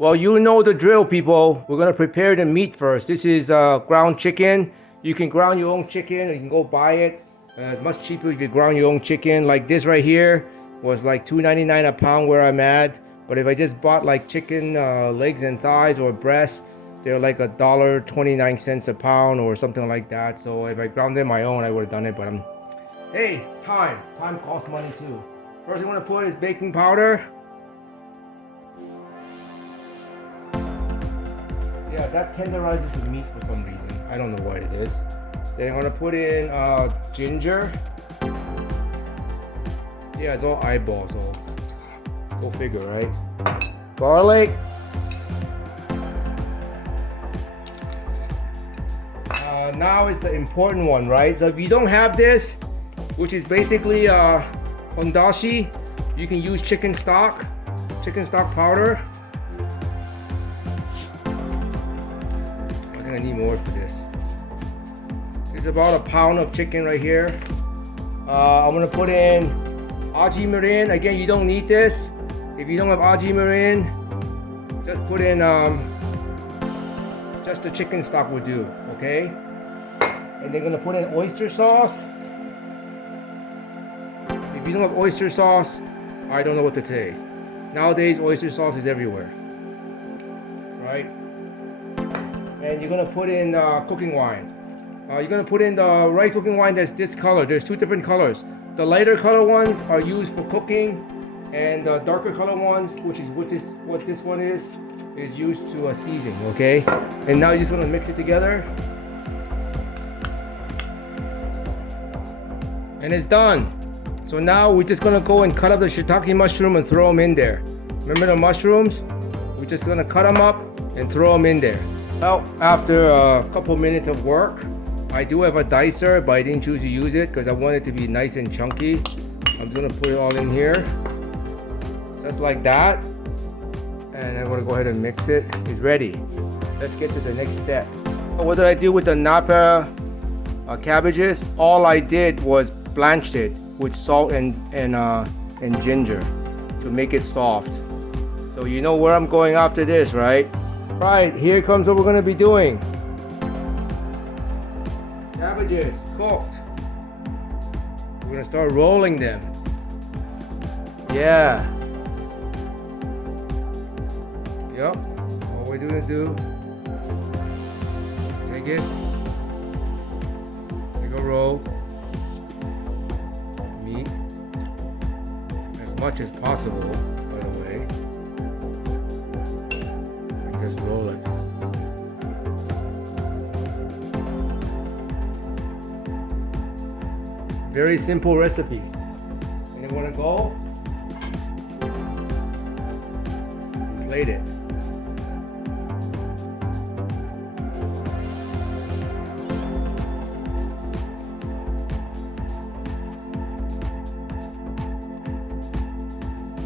Well, you know the drill, people. We're gonna prepare the meat first. This is ground chicken. You can ground your own chicken, or you can go buy it. It's much cheaper if you ground your own chicken. Like this right here was like $2.99 a pound where I'm at. But if I just bought like chicken legs and thighs or breasts, they're like $1.29 a pound or something like that. So if I ground them my own, I would have done it. But hey, time costs money too. First thing I'm gonna put is baking powder. Yeah, that tenderizes the meat for some reason. I don't know what it is. Then I'm gonna put in ginger. Yeah, it's all eyeballs, so go figure, right? Garlic. Now is the important one, right? So if you don't have this, which is basically ondashi, you can use chicken stock powder. I'm gonna need more for this. It's about a pound of chicken right here. I'm gonna put in aji mirin. Again, you don't need this. If you don't have aji mirin, just put in just the chicken stock will do, okay? And they're gonna put in oyster sauce. If you don't have oyster sauce, I don't know what to say. Nowadays, oyster sauce is everywhere, right? And you're gonna put in cooking wine. You're gonna put in the right cooking wine that's this color. There's two different colors. The lighter color ones are used for cooking, and the darker color ones, which is what this one is used to season. Okay. And now you just wanna mix it together. And it's done. So now we're just gonna go and cut up the shiitake mushroom and throw them in there. Remember the mushrooms? We're just gonna cut them up and throw them in there. Well, after a couple minutes of work, I do have a dicer, but I didn't choose to use it because I want it to be nice and chunky. I'm gonna put it all in here, just like that. And I'm gonna go ahead and mix it. It's ready. Let's get to the next step. What did I do with the Napa cabbages? All I did was blanched it with salt and ginger to make it soft. So you know where I'm going after this, right? Right, here comes what we're gonna be doing. Cabbages cooked. We're gonna start rolling them. Yeah. Yep. All we're gonna do is take it, take a roll, meat, as much as possible, by the way. Just roll it. Very simple recipe. And then wanna go plate it.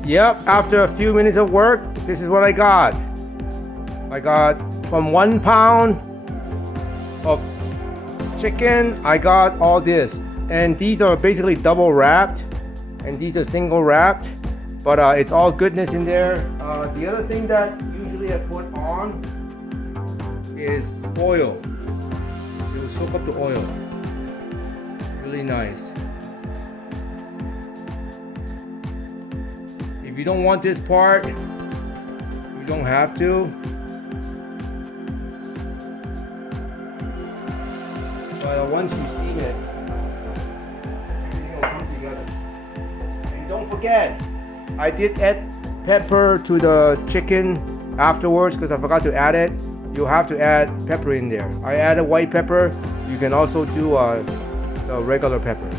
Yep, after a few minutes of work, this is what I got. I got from 1 pound of chicken, I got all this. And these are basically double wrapped, and these are single wrapped, but it's all goodness in there. The other thing that usually I put on is oil. It will soak up the oil. Really nice. If you don't want this part, you don't have to. But once you steam it, everything will come together. And don't forget, I did add pepper to the chicken afterwards because I forgot to add it. You have to add pepper in there. I added white pepper. You can also do the regular pepper.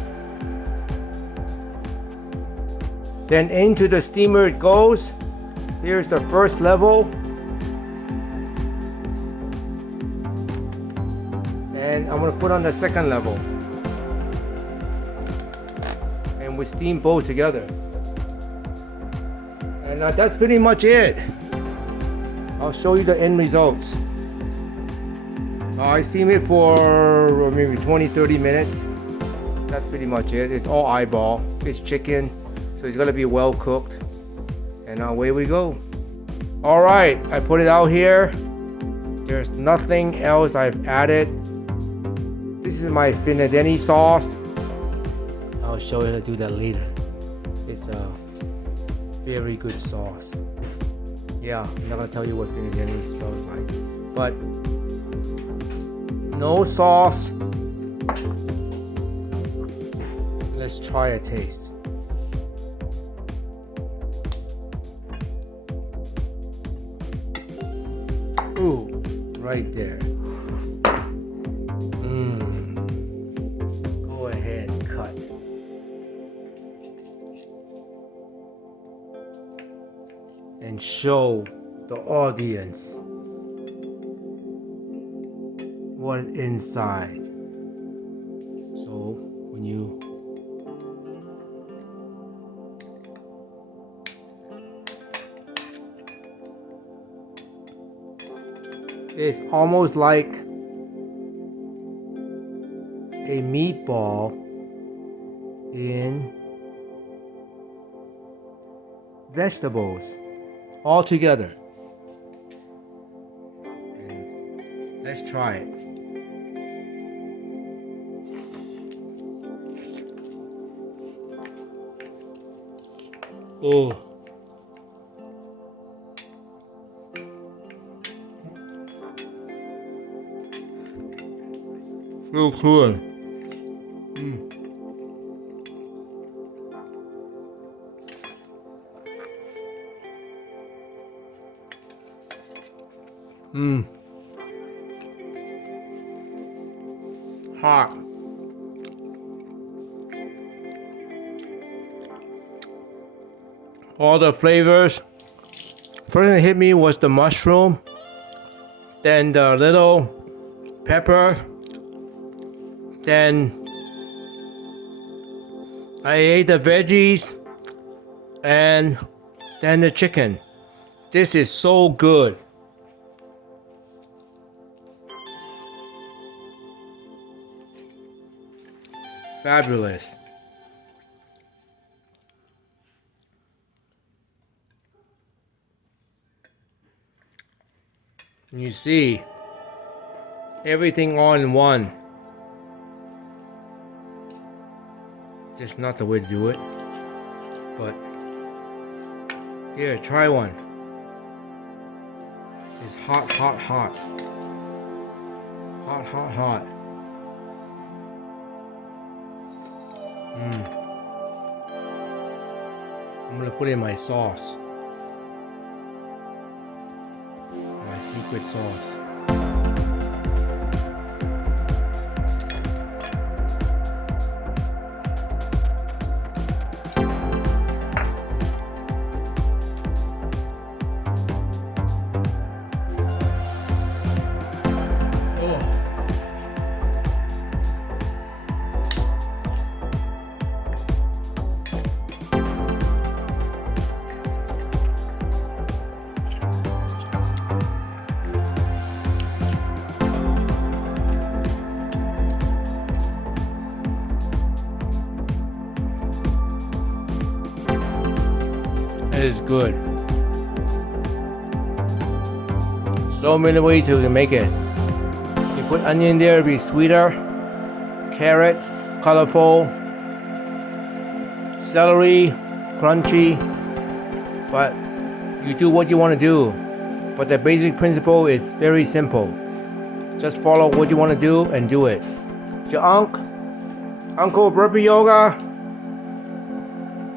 Then into the steamer it goes. Here's the first level. And I'm gonna put on the second level. And we steam both together. And that's pretty much it. I'll show you the end results. I steam it for maybe 20-30 minutes. That's pretty much it. It's all eyeball. It's chicken, so it's gonna be well cooked. And away we go. Alright, I put it out here. There's nothing else I've added. This is my finadeni sauce. I'll show you how to do that later. It's a very good sauce. Yeah, I'm not gonna tell you what finadeni smells like. But no sauce. Let's try a taste. Ooh, right there. Go ahead, cut. And show the audience what's inside. So when you it's almost like a meatball in vegetables all together. And let's try it. Oh. So cool. Hot. All the flavors. First thing that hit me was the mushroom, then the little pepper, then I ate the veggies, and then the chicken. This is so good. Fabulous. You see everything all in one. Just not the way to do it. But here, try one. It's hot, hot, hot. Hot, hot, hot. I'm gonna put in my sauce. My secret sauce. It is good. So many ways to make it. You put onion there to be sweeter, carrots, colorful, celery, crunchy, but you do what you want to do. But the basic principle is very simple. Just follow what you want to do and do it. Your Uncle Burpee Yoga.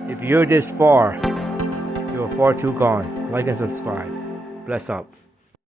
If you're this far, you're far too gone. Like and subscribe. Bless up.